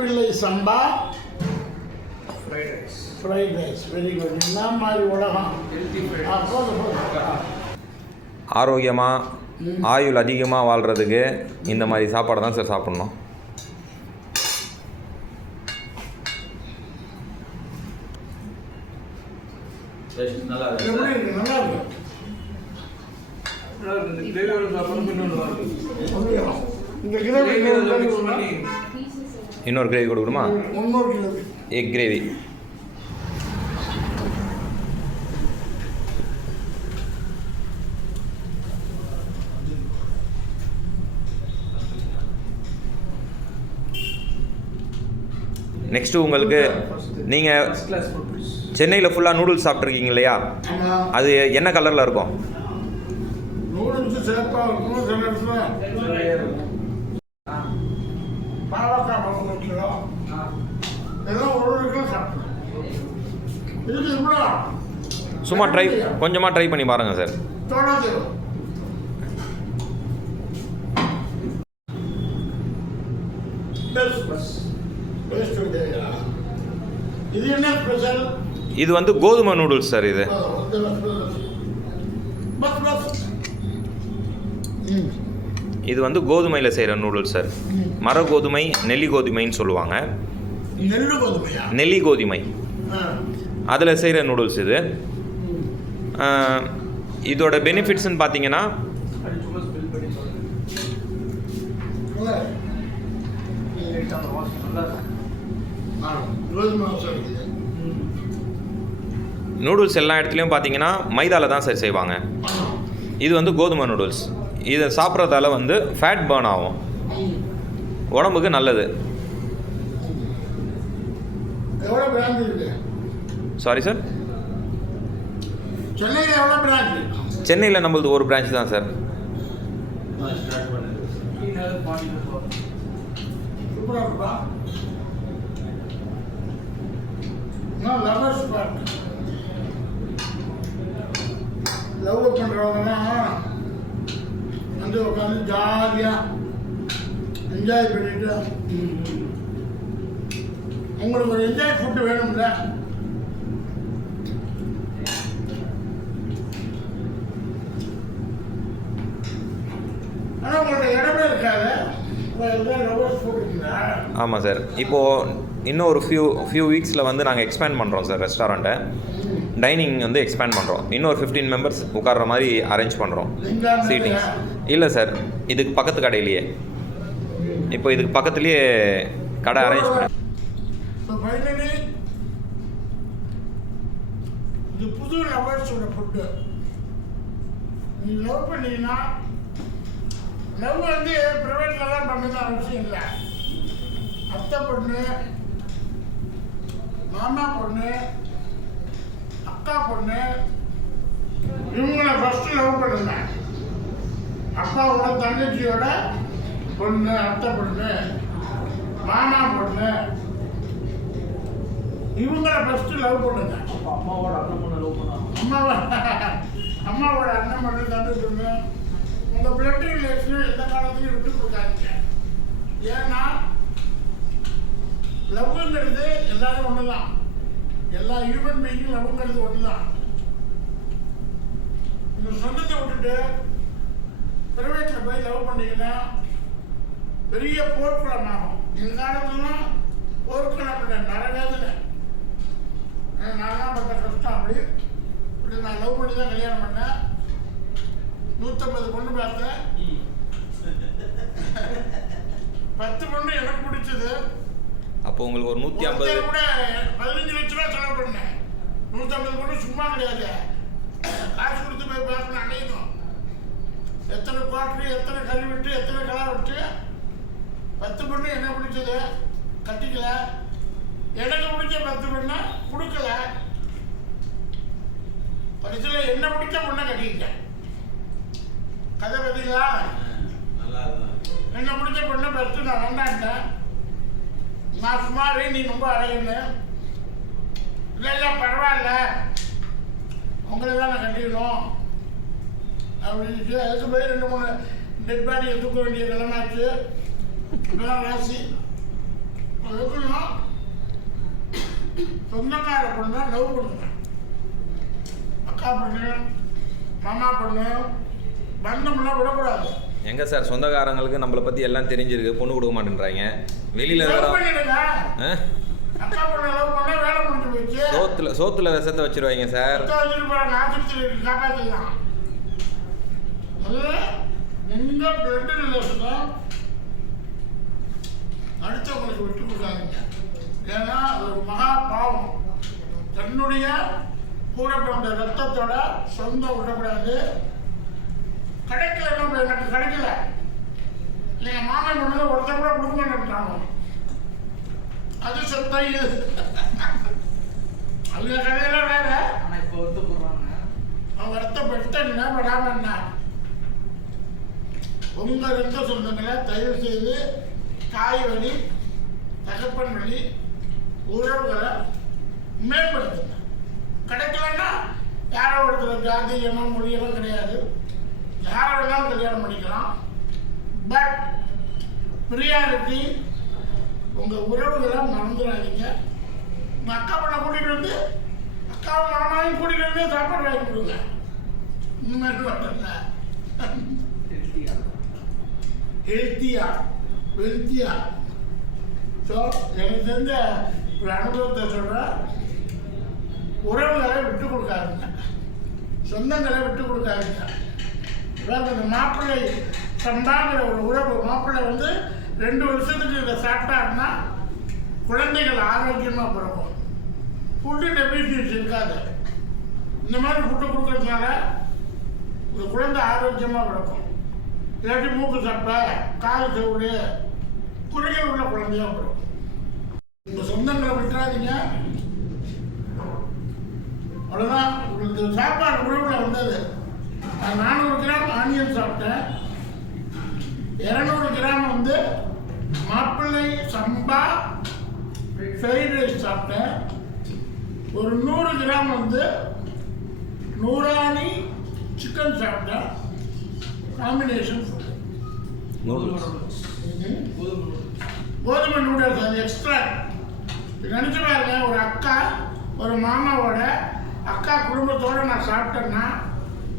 மாப்பிள்ளை சம்பா fried rice very good. என்ன மாதிரி உலகம். ஆரோக்கியமாக ஆயுள் அதிகமாக வாழ்கிறதுக்கு இந்த மாதிரி சாப்பாடு தான் சார் சாப்பிட்ணும். நல்லா இருக்கு. இன்னொரு கிரேவி கொடுக்கணுமா? Egg gravy. நெக்ஸ்ட்டு உங்களுக்கு நீங்கள் சென்னையில் ஃபுல்லாக நூடுல்ஸ் சாப்பிட்ருக்கீங்க இல்லையா? அது என்ன கலரில் இருக்கும்? நூடுல்ஸ் சேஃபாக இருக்கும். சில இடத்துல பாவக்காய் பழம் கிலோ எல்லாம் ஒரு கிலோ சாப்பிடணும். இதுக்கு இவ்வளோ சும்மா கொஞ்சமாக ட்ரை பண்ணி பாருங்கள் சார். தோணாது. இது என்ன ஸ்பெஷல்? இது வந்து கோதுமை நூடுல்ஸ் சார். இது இது வந்து கோதுமையில் செய்கிற நூடுல்ஸ் சார். மர கோதுமை, நெல்லி கோதுமைன்னு சொல்லுவாங்க. நெல்லி கோதுமை அதில் செய்கிற நூடுல்ஸ் இது. இதோட பெனிஃபிட்ஸ்ன்னு பார்த்தீங்கன்னா நூடுல்ஸ் எல்லா இடத்துலையும் பார்த்தீங்கன்னா மைதாவில் தான் சார் செய்வாங்க. இது வந்து கோதுமை நூடுல்ஸ். இதை சாப்பிட்றதால வந்து ஃபேட் பர்ன் ஆகும், உடம்புக்கு நல்லது. சாரி சார், சென்னையில் நம்மளது ஒரு பிரான்ச் தான் சார். லவ் பண்ணுறவங்கன்னா வந்து உட்காந்து ஜாலியாக என்ஜாய் பண்ணிட்டு, உங்களுக்கு ஒரு என்ஜாய் ஃபுட்டு வேணும்ல, ஆனால் உங்களோட இடமே இருக்காது. ஆமாம் சார். இப்போது இன்னும் ஒரு ஃபியூ வீக்ஸில் வந்து நாங்கள் எக்ஸ்பேண்ட் பண்ணுறோம் சார் ரெஸ்டாரண்ட்டை. டைனிங் வந்து எக்ஸ்பேண்ட் பண்ணுறோம். இன்னொரு 15 மெம்பர்ஸ் உட்கார்ற மாதிரி அரேஞ்ச் பண்ணுறோம் சீட்டிங்ஸ். இல்லை சார், இதுக்கு பக்கத்து கடையிலேயே, இப்போ இதுக்கு பக்கத்துலேயே கடை அரேஞ்ச் பண்ணி. இது புது லவர்ஸோட ஃபுட்டு. நீ லவ் பண்ணீங்கன்னா, லவ் வந்து ப்ரைவேட்டில் தான் பண்ணது அவசியம் இல்லை. அத்தை பொண்ணு, மாமா பொண்ணு, அக்கா பொண்ணு, இவங்களை ஃபஸ்ட்டு லவ் பண்ணுங்க. அப்பாவோட தங்கச்சியோட பொண்ணு, அத்தை பொண்ணு, மாமா பொண்ணு, இவங்களை ஃபஸ்ட்டு லவ் பண்ணுங்க. அம்மாவோட அண்ணன் பொண்ணு லவ் பண்ணாங்க. அம்மாவோட அண்ணன் பொண்ணு, தம்பி பொண்ணு, உங்கள் பிளட் ரிலேஷன் எந்த காலத்துலையும் விட்டு கொடுக்காதீங்க. ஏன்னா லவ்ங்கிறது எல்லாரும் ஒன்று தான். எல்லா ஹியூமன் பீயிங்கும் லவ்ங்கிறது ஒன்று தான். இந்த சொந்தத்தை விட்டுட்டு பிரைவேட்டில் போய் லவ் பண்ணீங்கன்னா பெரிய போர்க்களம் ஆகும். இந்த காலத்துலாம் போர்க்களம் இல்லை, நரவேதனை. நான் தான் பட்ட கஷ்டம். அப்படி நான் லவ் பண்ணி தான் கல்யாணம் பண்ணேன். 150 பொண்ணு பார்த்தேன். 10 பொண்ணு எனக்கு பிடிச்சது. அப்போ உங்களுக்கு ஒரு 150 கூட 15 லட்ச ரூபா செலவு பண்ணேன். 150 பொண்ணு சும்மா கிடையாது. காசு கொடுத்து போய் பார்க்கணும், அணையணும். எத்தனை குவாட்ரு, எத்தனை கல் விட்டு, எத்தனை கலா விட்டு. 10 பொண்ணு என்ன பிடிச்சது கட்டிக்கல. எனக்கு பிடிச்ச 10 பொண்ணு கொடுக்கல. கடைசியில் என்ன பிடிச்ச பொண்ணை கட்டிக்கிட்டேன். கதை பார்த்தீங்களா? என்ன பிடிச்ச பொண்ணை ஃபஸ்ட்டு நான் வேண்டான்ட்டேன். நான் சுமார், நீ ரொம்ப அழகுன்னு. இல்லை பரவாயில்ல, உங்களை தான் நான் கட்டிக்கணும் அப்படின்னு. அதுக்கு போய் 2-3 டெட் பாடியை தூக்க வேண்டிய நிலைமாச்சு. இப்போதான் ராசி எதுக்குன்னா சொந்தக்கார பொண்ணு லவ் பண்ணுங்க. அக்கா பொண்ணு மாமா பொண்ணு பந்தம்லாம் விடக்கூடாது. எங்க சார் சொந்தக்காரங்களுக்கு நம்மளை பத்தி எல்லாம் தெரிஞ்சிருக்கு, பொண்ணு கொடுக்க மாட்டேன்றாங்க. வெளியில லவ் இருக்கிற பண்ணிடுங்க. அக்கா பொண்ணு லவ் பண்ணா வேலை முடிஞ்சு போயிடுச்சு. சோத்துல விஷத்தை வச்சிருவாங்க சார். ஆஸ்பத்திரி காப்பாற்றிக்கலாம். எந்த பிளட் ரிலேஷனை அடுத்தவங்களுக்கு விட்டு கொடுக்காதீங்க. ஏன்னா ஒரு மகா பாவம். தன்னுடைய கூட பிறந்த ரத்தத்தோட சொந்தம் விடக்கூடாது. கிடைக்கல, எனக்கு கிடைக்கல, நீங்க மாமன் பண்ணது ஒருத்தர் கூட கொடுக்க மாட்டேன்ட்டாங்க. அது சொந்தம் இது. அவங்க கதையெல்லாம் வேற. ஆனால் இப்போ வருத்தப்படுறாங்க. அவன் வருத்தப்பட்ட படாம என்ன. உங்க ரத்த சொந்தங்களை தயவு செய்து தாய் வழி தகப்பன் வழி உறவுகளை மேம்படுத்துங்க. கிடைக்கலன்னா யாரோ ஒருத்தர் ஜாதி இனம் மொழியெல்லாம் கிடையாது, யாரை வேணாலும் கல்யாணம் பண்ணிக்கலாம். பட் ப்ரியாரிட்டி உங்கள் உறவுகளை மறந்துடாதீங்க. உங்கள் அக்கா பண்ண கூட்டிகிட்டு வந்து அக்காவும் மாமாவையும் கூட்டிகிட்டு வந்து சாப்பாடு வாங்கி கொடுங்க. இந்த மாதிரி வரல ஹெல்த்தியா. ஸோ எனக்கு தெரிஞ்ச ஒரு அனுபவத்தை சொல்கிறேன். உறவுகளை விட்டு கொடுக்காதுங்க, சொந்தங்களை விட்டு கொடுக்காதுங்க. அதாவது அந்த மாப்பிள்ளை சம்பாங்கிற ஒரு உறவு, மாப்பிள்ளை வந்து 2 வருஷத்துக்கு இதை சாப்பிட்டாருன்னா குழந்தைகள் ஆரோக்கியமாக பிறக்கும். ஃபுட்டு டெபிசிட்ஸ் இருக்காது. இந்த மாதிரி ஃபுட்டு கொடுக்கறதுனால ஒரு குழந்தை ஆரோக்கியமாக பிறக்கும். இல்லாட்டி மூக்கு சப்பை, காது செவுடு, குறைகள் உள்ள குழந்தையாக பிறக்கும். இந்த சொந்தங்களை விட்டுறாதீங்க. அவ்வளோதான். உங்களுக்கு சாப்பாடு உணவில் வந்தது. நான் 400 கிராம் ஆனியன் சாப்பிட்டேன், 200 கிராம் வந்து மாப்பிள்ளை சம்பா ஃப்ரைட் ரைஸ் சாப்பிட்டேன், ஒரு 100 கிராம் வந்து நூறானி சிக்கன் சாப்பிட்டேன். காம்பினேஷன் ஃபுட்டு கோதுமை நூடுல்ஸ். அது எக்ஸ்ட்ரா. நினச்சி பாருங்க, ஒரு அக்கா ஒரு மாமாவோட அக்கா குடும்பத்தோடு நான் சாப்பிட்டேன்னா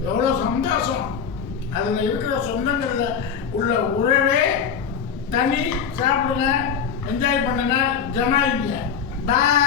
எவ்வளோ சந்தோஷம். அதில் இருக்கிற சொந்தங்களில் உள்ள உறவே தனி. சாப்பிடுங்க, என்ஜாய் பண்ணுங்க, ஜமாயிங்க. பாய்.